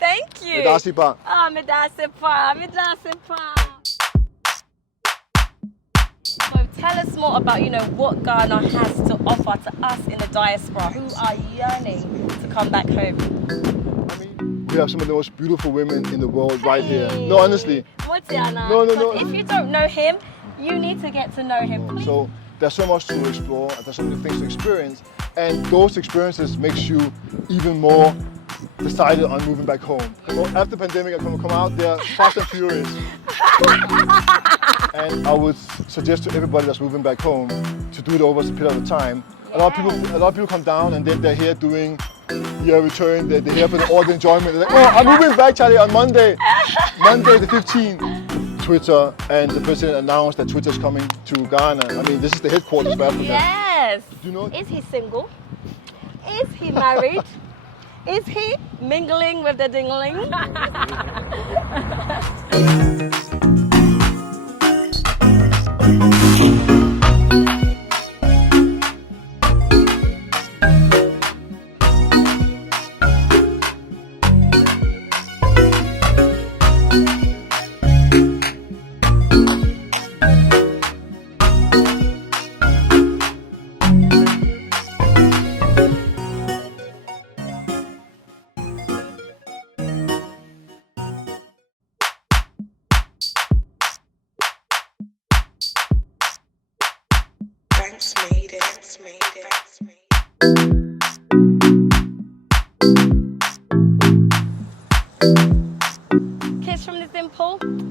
Thank you. Medasi pa. Medasi pa. So tell us more about, what Ghana has to offer to us in the diaspora who are yearning to come back home. I mean, we have some of the most beautiful women in the world right here. No, honestly. Motiana. No. If you don't know him, you need to get to know him. Please. So there's so much to explore, and there's so many things to experience, and those experiences makes you even more decided on moving back home. After the pandemic, I'm going to come out there fast and furious. And I would suggest to everybody that's moving back home to do it over a period of time. A lot of people come down and then they're here doing return. They're here for all the enjoyment. They're like, oh, I'm moving back, Charlie, on Monday the 15th. Twitter and the president announced that Twitter's coming to Ghana. I mean, this is the headquarters for Africa. Yes. Do you know? Is he single? Is he married? Is he mingling with the dingling?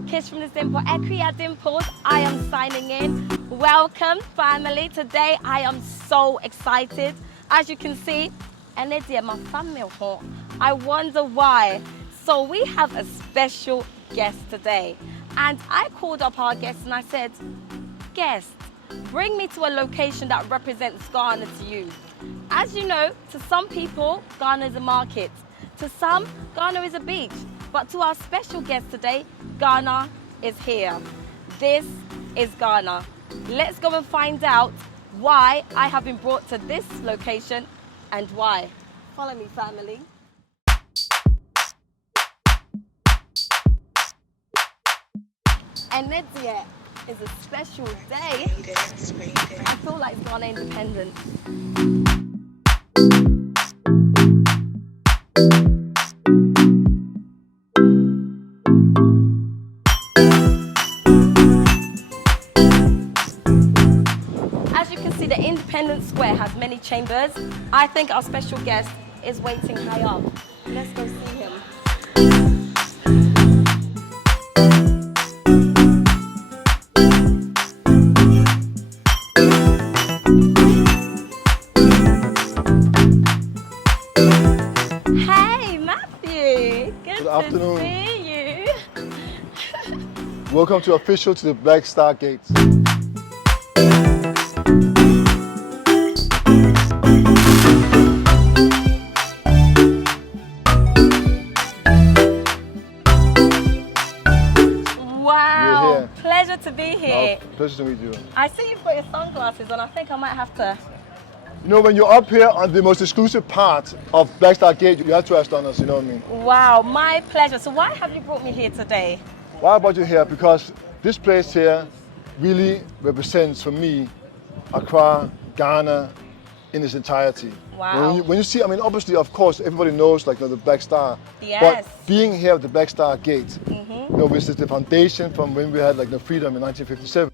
Kiss from the dimple. Akua Dimples, I am signing in. Welcome, family. Today I am so excited. As you can see, I wonder why. So we have a special guest today. And I called up our guest and I said, guest, bring me to a location that represents Ghana to you. As you know, to some people, Ghana is a market. To some, Ghana is a beach. But to our special guest today, Ghana is here. This is Ghana. Let's go and find out why I have been brought to this location and why. Follow me, family. And this year is a special day. I feel like it's Ghana independence. Independence Square has many chambers. I think our special guest is waiting high up. Let's go see him. Hey, Matthew. Good afternoon. To see you. Welcome to official to the Black Star Gates. Pleasure to be here. No, pleasure to meet you. I see you've got your sunglasses on. I think I might have to. You know, when you're up here on the most exclusive part of Black Star Gate, you have to ask us, you know what I mean? Wow, my pleasure. So why have you brought me here today? Why I brought you here? Because this place here really represents, for me, Accra, Ghana in its entirety. Wow. When you see, I mean, obviously, of course, everybody knows like the Black Star. Yes. But being here at the Black Star Gate, which is the foundation from when we had like the freedom in 1957,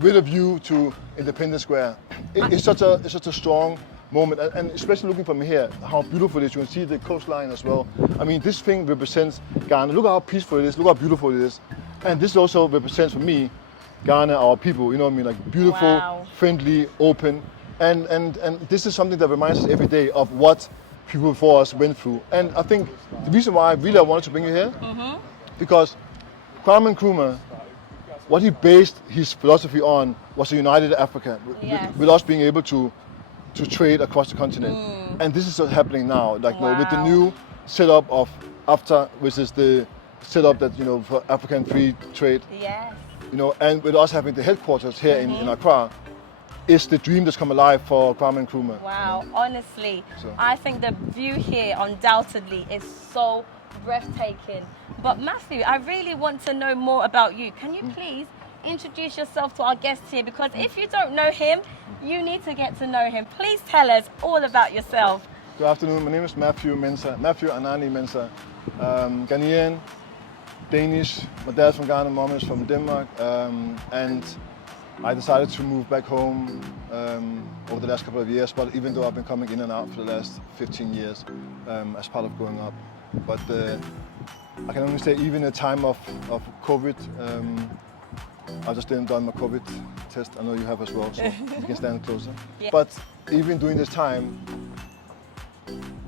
with a view to Independence Square, it's such a strong moment, and especially looking from here, how beautiful it is. You can see the coastline as well. I mean, this thing represents Ghana. Look how peaceful it is. Look how beautiful it is, and this also represents for me, Ghana, our people. You know what I mean? Like beautiful, wow, friendly, open, and this is something that reminds us every day of what people before us went through. And I think the reason why I wanted to bring you here, because Kwame Nkrumah, what he based his philosophy on was a united Africa, with us being able to trade across the continent. And this is what's happening now, like with the new setup of AFTA, which is the setup that for African free trade. Yes. And with us having the headquarters here in Accra, it's the dream that's come alive for Kwame Nkrumah. Wow, honestly, I think the view here undoubtedly is so breathtaking. But Matthew, I really want to know more about you. Can you please introduce yourself to our guest here? Because if you don't know him, you need to get to know him. Please tell us all about yourself. Good afternoon. My name is Matthew Mensah. Matthew Anani Mensah. Ghanaian, Danish. My dad's from Ghana, mom is from Denmark. And I decided to move back home over the last couple of years, but even though I've been coming in and out for the last 15 years as part of growing up. But I can only say even in a time of COVID, I just didn't done my COVID test. I know you have as well, so you can stand closer. Yeah. But even during this time,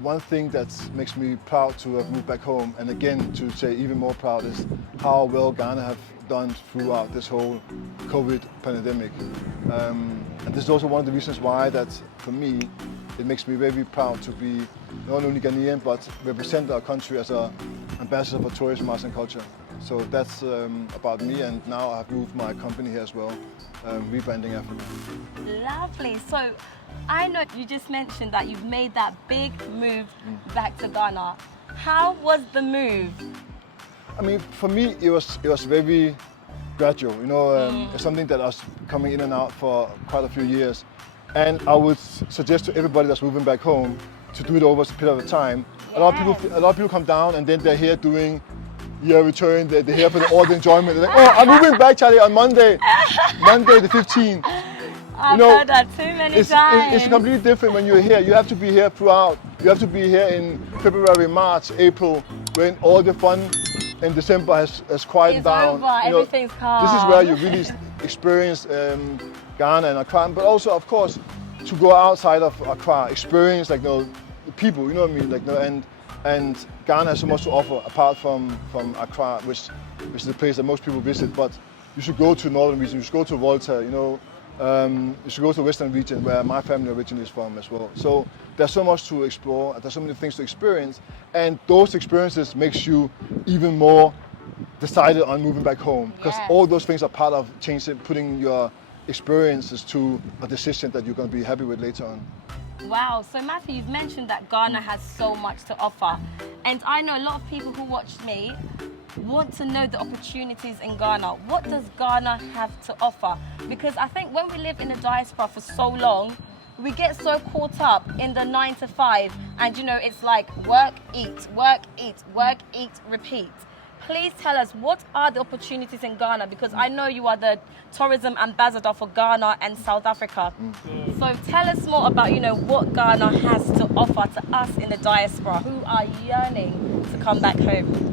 one thing that makes me proud to have moved back home, and again to say even more proud, is how well Ghana have done throughout this whole COVID pandemic. And this is also one of the reasons why that, for me, it makes me very proud to be not only Ghanaian, but represent our country as an ambassador for tourism, arts and culture. So that's about me, and now I've moved my company here as well, Rebranding Africa. Lovely. So I know you just mentioned that you've made that big move back to Ghana. How was the move? I mean, for me, it was very gradual. You know, it's something that I was coming in and out for quite a few years, and I would suggest to everybody that's moving back home to do it over a period of time. Yes. A lot of people come down and then they're here doing year return. They're here for all the enjoyment. They're like, oh, I'm moving back, Charlie, on Monday the 15th. I've heard that too many times. It's completely different when you're here. You have to be here throughout. You have to be here in February, March, April, when all the fun in December has quieted down. Over. Everything's calm. This is where you really experience Ghana and Accra, but also, of course, to go outside of Accra, experience like the people. You know what I mean? Like and Ghana has so much to offer apart from Accra, which is the place that most people visit. But you should go to northern region. You should go to Volta. You know. You should go to the western region where my family originally is from as well. So there's so much to explore, there's so many things to experience, and those experiences makes you even more decided on moving back home, because all those things are part of changing, putting your experiences to a decision that you're going to be happy with later on. Wow, so Matthew, you've mentioned that Ghana has so much to offer, and I know a lot of people who watch me want to know the opportunities in Ghana. What does Ghana have to offer? Because I think when we live in the diaspora for so long, we get so caught up in the 9 to 5, and you know, it's like work, eat, work, eat, work, eat, repeat. Please tell us, what are the opportunities in Ghana? Because I know you are the tourism ambassador for Ghana and South Africa. So tell us more about, you know, what Ghana has to offer to us in the diaspora who are yearning to come back home.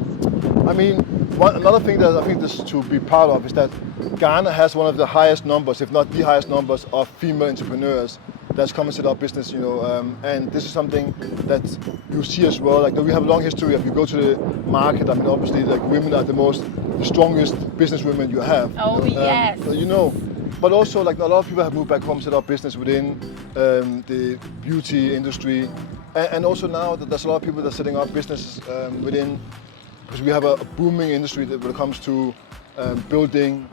I mean, another thing that I think this to be proud of is that Ghana has one of the highest numbers, if not the highest numbers, of female entrepreneurs that's come and set up business, you know, and this is something that you see as well. Like, we have a long history. If you go to the market, I mean, obviously, like, women are the strongest businesswomen you have. Oh, yes. You know, but also, like, a lot of people have moved back home, set up business within the beauty industry, and also now that there's a lot of people that are setting up businesses within, because we have a booming industry when it comes to building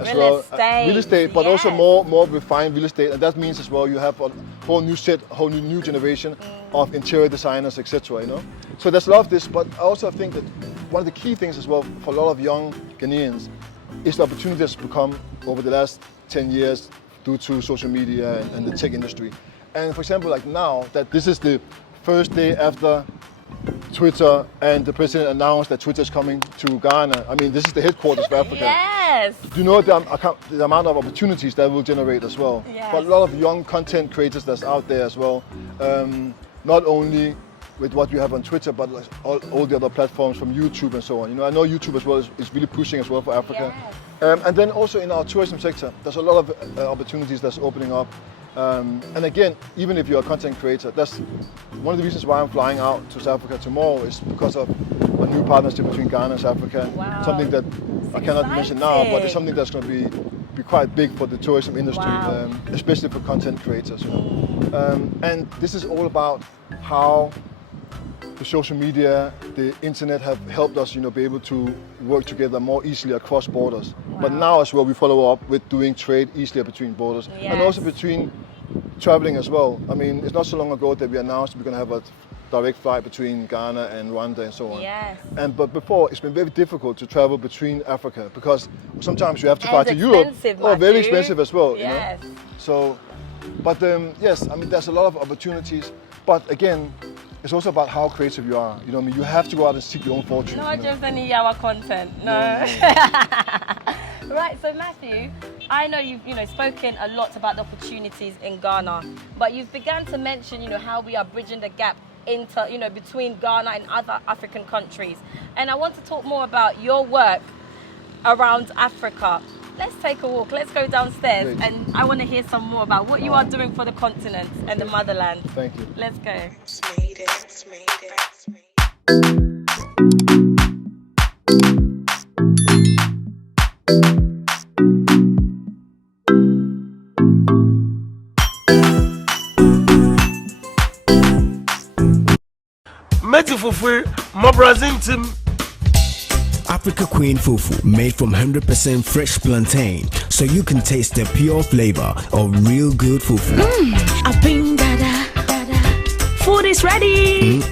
as real well, real estate, but also more refined real estate, and that means as well you have a whole new generation of interior designers, etc. You know, so there's a lot of this, but I also think that one of the key things as well for a lot of young Ghanaians is the opportunity that's become over the last 10 years due to social media and the tech industry. And for example, like now that this is the first day after Twitter and the president announced that Twitter is coming to Ghana. I mean, this is the headquarters for Africa. Yes. Do you know the amount of opportunities that will generate as well? Yes. For a lot of young content creators that's out there as well. Not only with what you have on Twitter, but like all the other platforms from YouTube and so on. You know, I know YouTube as well is really pushing as well for Africa. Yes. And then also in our tourism sector, there's a lot of opportunities that's opening up. And again, even if you're a content creator, that's one of the reasons why I'm flying out to South Africa tomorrow, is because of a new partnership between Ghana and South Africa. Wow. Something that I cannot mention now, but it's something that's going to be quite big for the tourism industry, especially for content creators. You know? And this is all about how the social media, the internet have helped us, you know, be able to work together more easily across borders. Wow. But now as well, we follow up with doing trade easier between borders, and also between traveling as well. I mean, it's not so long ago that we announced we're going to have a direct flight between Ghana and Rwanda and so on. Yes. But before, it's been very difficult to travel between Africa because sometimes you have to fly And to Europe. expensive, Oh, very Matthew. expensive as well. Yes. You know? So, but yes, I mean, there's a lot of opportunities. But again, it's also about how creative you are. You know what I mean? You have to go out and seek your own fortune. Not you know? just any Yawa content. No. Right. So Matthew, I know you've spoken a lot about the opportunities in Ghana, but you've begun to mention how we are bridging the gap into between Ghana and other African countries, and I want to talk more about your work around Africa. Let's take a walk. Let's go downstairs, Great. and I want to hear some more about what you are doing for the continent and the motherland. Thank you. Let's go. Meti fufu, mobrazin tim. Africa Queen Fufu, made from 100% fresh plantain, so you can taste the pure flavor of real good fufu. Food is ready.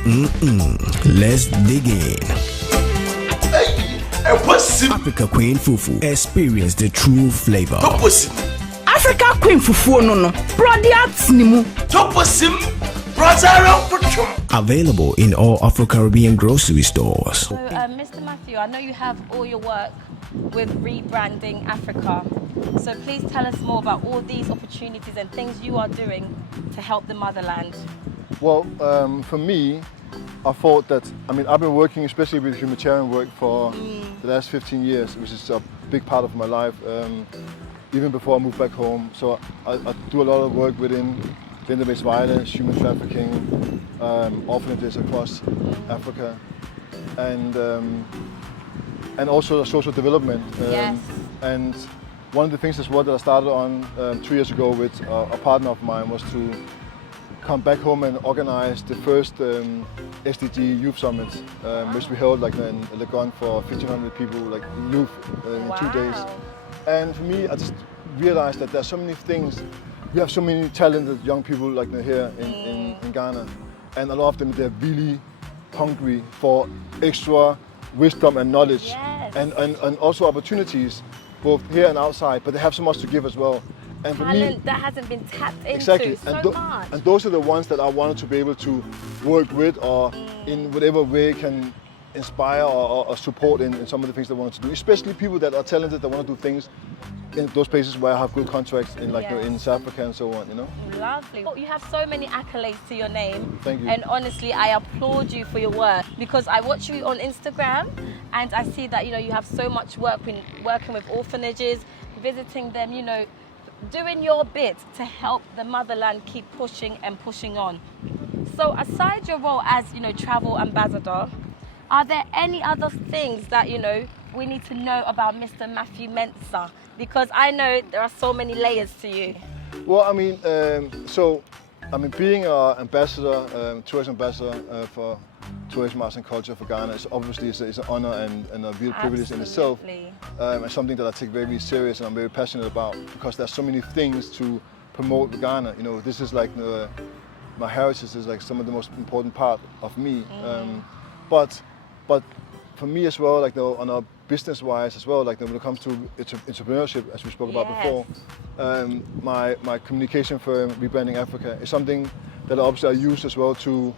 Let's dig in. And what's it? Africa Queen Fufu, experience the true flavor. Toposim, Africa Queen Fufu no. Products nimu. toposim, brazara puchum. Available in all Afro-Caribbean grocery stores. So, Mr. Matthew, I know you have all your work with Rebranding Africa. So please tell us more about all these opportunities and things you are doing to help the motherland. Well, for me, I thought that, I mean, I've been working especially with humanitarian work for the last 15 years, which is a big part of my life, even before I moved back home. So I do a lot of work within gender-based violence, human trafficking, orphanages across Africa, and also social development. Yes. And one of the things as well that I started on 2 years ago with a partner of mine was to come back home and organize the first SDG Youth Summit, which we held in Legon for 1,500 people, like youth, in 2 days. And for me, I just realized that there's so many things. We have so many talented young people here in Ghana, and a lot of them, they're really hungry for extra wisdom and knowledge, Yes. and also opportunities, both here and outside, but they have so much to give as well. And for Talent me, that hasn't been tapped into exactly, so and, much. and those are the ones that I wanted to be able to work with, or in whatever way can inspire or support in some of the things they want to do, especially people that are talented, that want to do things in those places where I have good contracts in in South Africa and so on, Lovely. You have so many accolades to your name. Thank you. And honestly, I applaud you for your work, because I watch you on Instagram and I see that you have so much work working with orphanages, visiting them, doing your bit to help the motherland keep pushing and pushing on. So aside your role as travel ambassador, are there any other things that we need to know about Mr. Matthew Mensah? Because I know there are so many layers to you. Well, I mean, being an ambassador, tourism ambassador for tourism, arts and culture for Ghana is obviously it's an honor and a real privilege in itself. Absolutely. And something that I take very serious and I'm very passionate about, because there's so many things to promote Ghana. This is my heritage is some of the most important part of me. But for me as well, on a business-wise as well, when it comes to entrepreneurship, as we spoke about before, my communication firm, Rebranding Africa, is something that obviously I use as well to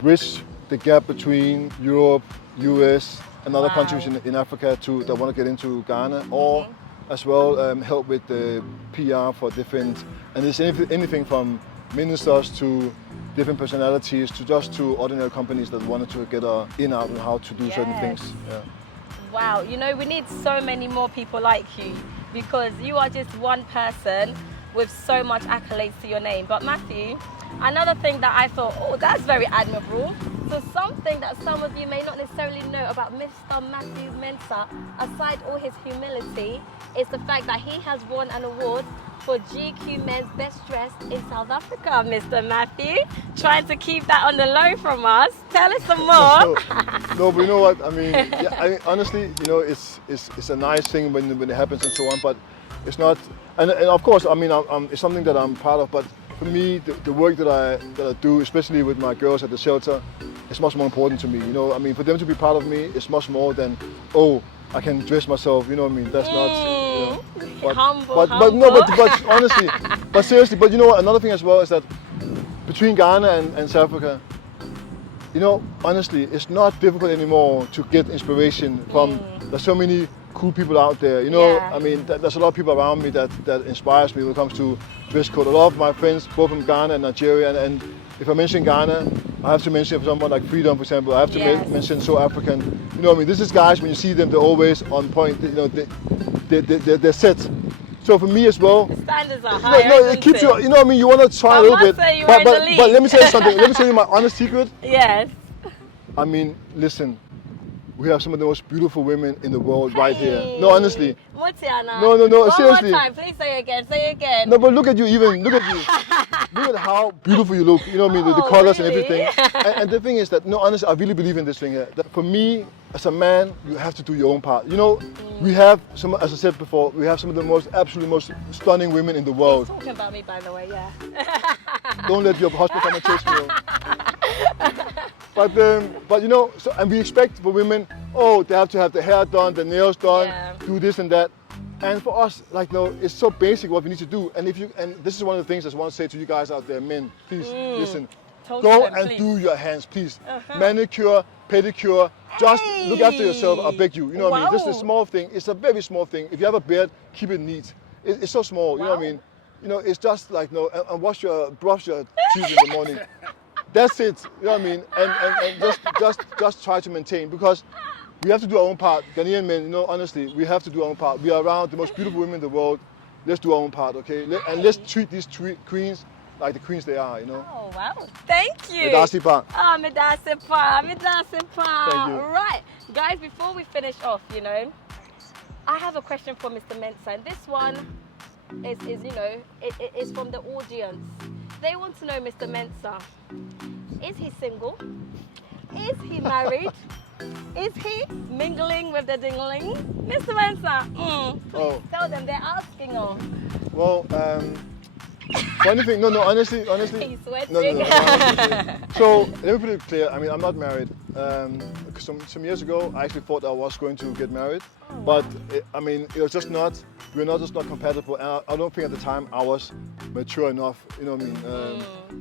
bridge the gap between Europe, US, and other countries in Africa that want to get into Ghana, or as well help with the PR for different, and it's anything from ministers to different personalities to ordinary companies that wanted to get in out on how to do certain things. Yeah. Wow, we need so many more people like you, because you are just one person with so much accolades to your name. But Matthew, another thing that I thought, that's very admirable. So something that some of you may not necessarily know about Mr. Matthew Mensah, aside all his humility, is the fact that he has won an award for GQ Men's Best Dressed in South Africa, Mr. Matthew. Trying to keep that on the low from us. Tell us some more. No, but you know what? I mean, honestly, it's a nice thing when it happens and so on, but it's not. And of course, I mean, it's something that I'm proud of. But for me, the work that I do, especially with my girls at the shelter, is much more important to me. You know, I mean, for them to be proud of me is much more than, oh, I can dress myself. You know what I mean? That's not. You know, but honestly, but seriously, but you know what? Another thing as well is that between Ghana and South Africa, you know, honestly, it's not difficult anymore to get inspiration from. There's so many cool people out there. You know, I mean, there's a lot of people around me that inspires me when it comes to dress code. A lot of my friends, both from Ghana and Nigeria, and if I mention Ghana, I have to mention someone like Freedom, for example. I have to mention So African. You know what I mean? This is guys, when you see them, they're always on point. You know, they're set. So for me as well, The standards are high. no, it keeps you. You know what I mean? You want to try a little bit, but let me tell you something. Let me tell you my honest secret. Yes. I mean, listen. We have some of the most beautiful women in the world right here. No, honestly. Motiana. No, One seriously. more time, please say it again. No, but look at you, look at you. Look at how beautiful you look, you know what I mean, the colors really? and everything. And the thing is that, no, honestly, I really believe in this thing here. That for me, as a man, you have to do your own part. You know, we have some, as I said before, we have some of the absolutely most stunning women in the world. He's talking about me, by the way, yeah. Don't let your husband come and chase me. But you know, and we expect for women, oh, they have to have their hair done, their nails done, do this and that. And for us, like, no, it's so basic what we need to do. And this is one of the things I want to say to you guys out there, men, please listen. Go and do your hands, please. Manicure, pedicure, just look after yourself, I beg you. You know what I mean? Just a small thing, it's a very small thing. If you have a beard, keep it neat. It's so small, you know what I mean? You know, it's just like, no, and brush your teeth in the morning. That's it, you know what I mean? And just try to maintain, because we have to do our own part. Ghanaian men, you know, honestly, we have to do our own part. We are around the most beautiful women in the world. Let's do our own part, okay? And let's treat these queens like the queens they are, you know? Oh, wow. Thank you. Medasipa. Medasipa. Thank you. Right. Guys, before we finish off, you know, I have a question for Mr. Mensah. And this one is you know, it's from the audience. They want to know, Mr. Mensah, is he single? Is he married? Is he mingling with the dingling? Mr. Mensah, please tell them, they're asking. Well, funny thing, no, honestly. He's sweating. No, honestly. So, let me put it clear, I mean, I'm not married. Some years ago, I actually thought I was going to get married. But, I mean, it was just not, we're not compatible. And I don't think at the time I was mature enough, you know what I mean?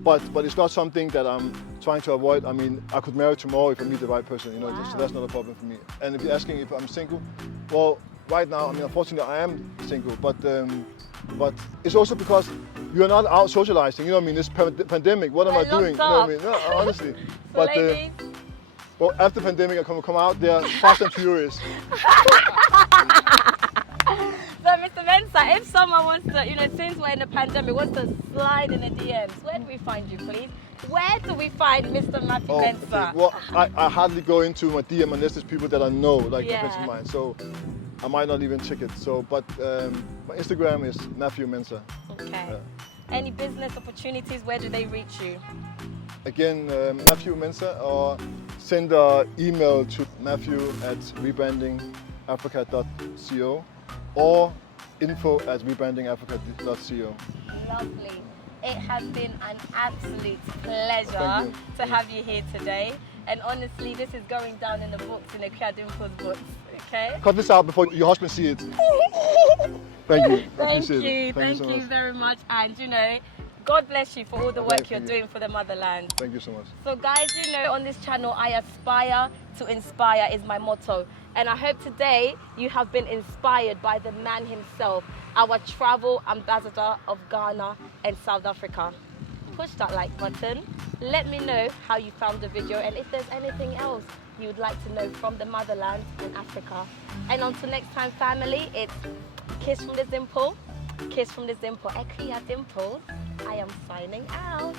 But it's not something that I'm trying to avoid. I mean, I could marry tomorrow if I meet the right person, you know, so that's not a problem for me. And if you're asking if I'm single, well, right now, I mean, unfortunately, I am single, but it's also because you're not out socializing, you know what I mean? This pandemic, what am I doing? You know what I mean? No, honestly. But well, after pandemic, I'm gonna come out there fast and furious. So, Mr. Mensah, if someone wants to, you know, since we're in the pandemic, wants to slide in the DMs, where do we find you, please? Where do we find Mr. Matthew Mensah? Okay. Well, I hardly go into my DM unless there's people that I know, like friends of mine. So I might not even check it. So, but my Instagram is Matthew Mensah. Okay. Any business opportunities? Where do they reach you? Again, Matthew Mensah, or send an email to matthew@rebrandingafrica.co or info@rebrandingafrica.co. Lovely. It has been an absolute pleasure to have you here today. And honestly, this is going down in the books, in the Dimples books, okay? Cut this out before your husband sees it. Thank you. Thank you very much. And you know, God bless you for all the work you're doing for the motherland. Thank you so much. So guys, you know, on this channel, I aspire to inspire is my motto. And I hope today you have been inspired by the man himself, our travel ambassador of Ghana and South Africa. Push that like button. Let me know how you found the video and if there's anything else you would like to know from the motherland and Africa. And until next time, family, it's kiss from the dimple, kiss from the dimple. Akua Dimples. I am signing out.